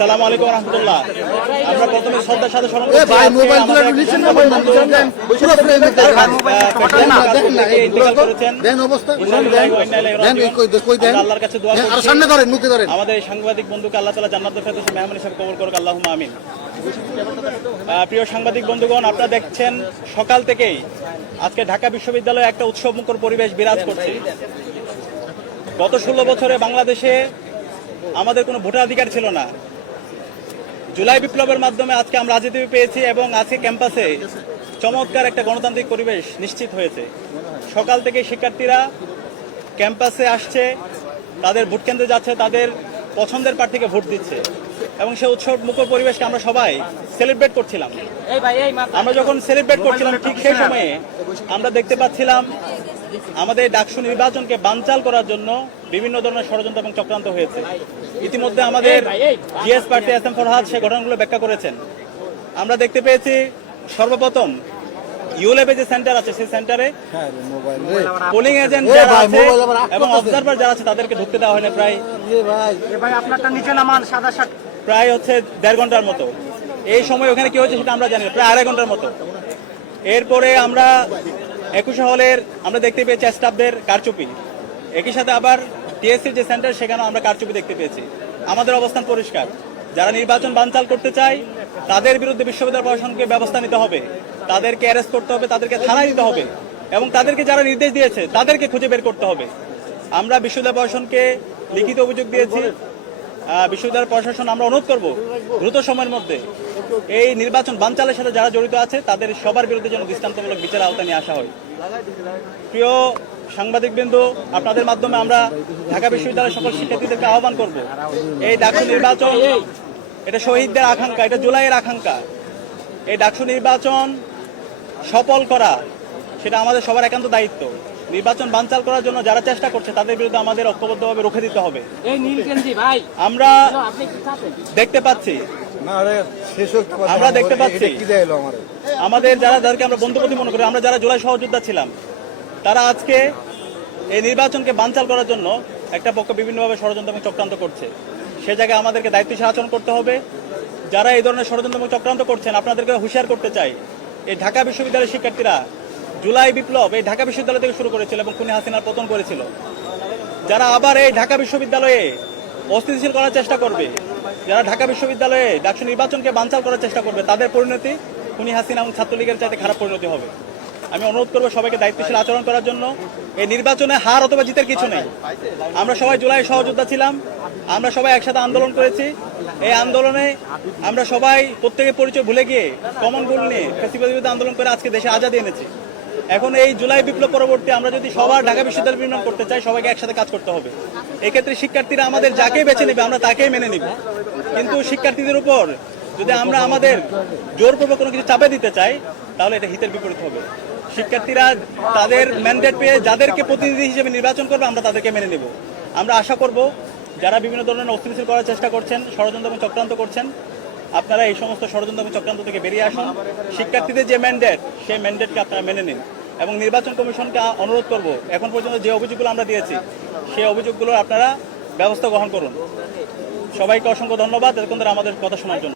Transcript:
আসসালামু আলাইকুম ওয়া রাহমাতুল্লাহ। আমরা প্রথমে শ্রদ্ধার সাথে স্মরণ করছি ভাই মোবাইলগুলো নিছেন না, পুরো ফ্রেম দেখেন দেন অবস্থা দেন কই দেন আল্লাহর কাছে দোয়া আর করছি সামনে ধরেন, মুখে ধরেন। আমাদের এই সাংবাদিক বন্ধুকে আল্লাহ তাআলা জান্নাতুল ফেরদৌসে মেহমান হিসেবে কবুল করুক, আল্লাহুম্মা আমিন। প্রিয় সাংবাদিক বন্ধুগণ, আপনারা দেখছেন সকাল থেকেই আজকে ঢাকা বিশ্ববিদ্যালয়ে একটা উৎসবমুখর পরিবেশ বিরাজ করছে। গত 16 বছরে বাংলাদেশে আমাদের কোনো ভোটাধিকার ছিল না। জুলাই বিপ্লবের মাধ্যমে আজকে আমরা রাজনীতি পেয়েছি এবং আজকে ক্যাম্পাসে চমৎকার একটা গণতান্ত্রিক পরিবেশ নিশ্চিত হয়েছে। সকাল থেকে শিক্ষার্থীরা ক্যাম্পাসে আসছে, তাদের ভোট কেন্দ্রে যাচ্ছে, তাদের পছন্দের প্রার্থীকে ভোট দিচ্ছে এবং সেই উৎসব মুখর পরিবেশকে আমরা সবাই সেলিব্রেট করছিলাম। আমরা যখন সেলিব্রেট করছিলাম ঠিক সেই সময়ে আমরা দেখতে পাচ্ছিলাম আমাদের ডাকসু নির্বাচনকে বানচাল করার জন্য বিভিন্ন ধরনের ষড়যন্ত্র এবং চক্রান্ত হয়েছে। ইতিমধ্যে আমাদের জিএস প্রার্থী এস এম ফরহাদ সে ঘটনাগুলো ব্যাখ্যা করেছেন। আমরা দেখতে পেয়েছি সর্বপ্রথম ইউলেবে যে সেন্টার আছে সেই সেন্টারে পোলিং এজেন্ট যারা আছে এবং অবজারভার যারা আছে তাদেরকে ঢুকতে দেওয়া হয়নি প্রায় হচ্ছে 1.5 ঘন্টার মতো। এই সময় ওখানে কি হয়েছে সেটা আমরা জানি না, প্রায় 2.5 ঘন্টার মতো। এরপরে আমরা 21 হলের আমরা দেখতে পেয়েছি স্টাফদের কারচুপি, একই সাথে আবার টিএসসির যে সেন্টার সেখানেও আমরা কারচুপি দেখতে পেয়েছি। আমাদের অবস্থান পরিষ্কার, যারা নির্বাচন বানচাল করতে চায় তাদের বিরুদ্ধে বিশ্ববিদ্যালয় প্রশাসনকে ব্যবস্থা নিতে হবে, তাদেরকে অ্যারেস্ট করতে হবে, তাদেরকে থানায় দিতে হবে এবং তাদেরকে যারা নির্দেশ দিয়েছে তাদেরকে খুঁজে বের করতে হবে। আমরা বিশ্ববিদ্যালয় প্রশাসনকে লিখিত অভিযোগ দিয়েছি। বিশ্ববিদ্যালয় প্রশাসন আমরা অনুরোধ করব দ্রুত সময়ের মধ্যে এই নির্বাচন বানচালের সাথে যারা জড়িত আছে তাদের সবার বিরুদ্ধে যেন দৃষ্টান্তমূলক বিচার আওতায় নিয়ে আসা হয়। প্রিয় সাংবাদিকবৃন্দ, আপনাদের মাধ্যমে আমরা ঢাকা বিশ্ববিদ্যালয়ের সকল শিক্ষার্থীদেরকে আহ্বান করব, এই ডাকসু নির্বাচন এটা শহীদদের আকাঙ্ক্ষা, এটা জুলাইয়ের আকাঙ্ক্ষা। এই ডাকসু নির্বাচন সফল করা সেটা আমাদের সবার একান্ত দায়িত্ব। নির্বাচন বানচাল করার জন্য যারা চেষ্টা করছে তাদের বিরুদ্ধে আমাদের ঐক্যবদ্ধভাবে রুখে দিতে হবে। আমরা দেখতে পাচ্ছি আমাদের যাদেরকে আমরা বন্ধুপতি মনে করি, আমরা যারা জুলাই সহযোদ্ধা ছিলাম, তারা আজকে এই নির্বাচনকে বানচাল করার জন্য একটা পক্ষ বিভিন্নভাবে ষড়যন্ত্র এবং চক্রান্ত করছে। সে জায়গায় আমাদেরকে দায়িত্বশীল আচরণ করতে হবে। যারা এই ধরনের ষড়যন্ত্র এবং চক্রান্ত করছেন আপনাদেরকে হুঁশিয়ার করতে চাই, এই ঢাকা বিশ্ববিদ্যালয়ের শিক্ষার্থীরা জুলাই বিপ্লব এই ঢাকা বিশ্ববিদ্যালয় থেকে শুরু করেছিল এবং খুনি হাসিনার পতন করেছিল। যারা আবার এই ঢাকা বিশ্ববিদ্যালয়ে অস্থিতিশীল করার চেষ্টা করবে, যারা ঢাকা বিশ্ববিদ্যালয়ে ডাকসু নির্বাচনকে বানচাল করার চেষ্টা করবে, তাদের পরিণতি খুনি হাসিনা এবং ছাত্রলীগের চাইতে খারাপ পরিণতি হবে। আমি অনুরোধ করবো সবাইকে দায়িত্বশীল আচরণ করার জন্য। এই নির্বাচনে হার অথবা জিতের কিছু নেই। আমরা সবাই জুলাই সহযোদ্ধা ছিলাম, আমরা সবাই একসাথে আন্দোলন করেছি। এই আন্দোলনে আমরা সবাই প্রত্যেকের পরিচয় ভুলে গিয়ে কমন গোল নিয়ে ফ্যাসিবাদের বিরুদ্ধে আন্দোলন করে আজকে দেশে আজাদি এনেছি। এখন এই জুলাই বিপ্লব পরবর্তী আমরা যদি সবার ঢাকা বিশ্ববিদ্যালয় বিনিয়োগ করতে চাই, সবাইকে একসাথে কাজ করতে হবে। এক্ষেত্রে শিক্ষার্থীরা আমাদের যাকে বেছে নেবে আমরা তাকেই মেনে নিব, কিন্তু শিক্ষার্থীদের উপর যদি আমরা আমাদের জোরপূর্বক কোনো কিছু চাপে দিতে চাই তাহলে এটা হিতের বিপরীত হবে। শিক্ষার্থীরা তাদের ম্যান্ডেট পেয়ে যাদেরকে প্রতিনিধি হিসেবে নির্বাচন করবে আমরা তাদেরকে মেনে নেব। আমরা আশা করব যারা বিভিন্ন ধরনের অস্থিতিশীল করার চেষ্টা করছেন, ষড়যন্ত্র এবং চক্রান্ত করছেন, আপনারা এই সমস্ত ষড়যন্ত্র এবং চক্রান্ত থেকে বেরিয়ে আসুন। শিক্ষার্থীদের যে ম্যান্ডেট সেই ম্যান্ডেটকে আপনারা মেনে নিন এবং নির্বাচন কমিশনকে অনুরোধ করব এখন পর্যন্ত যে অভিযোগগুলো আমরা দিয়েছি সেই অভিযোগগুলোর আপনারা ব্যবস্থা গ্রহণ করুন। সবাইকে অসংখ্য ধন্যবাদ এতক্ষণ ধরে আমাদের কথা শোনার জন্য।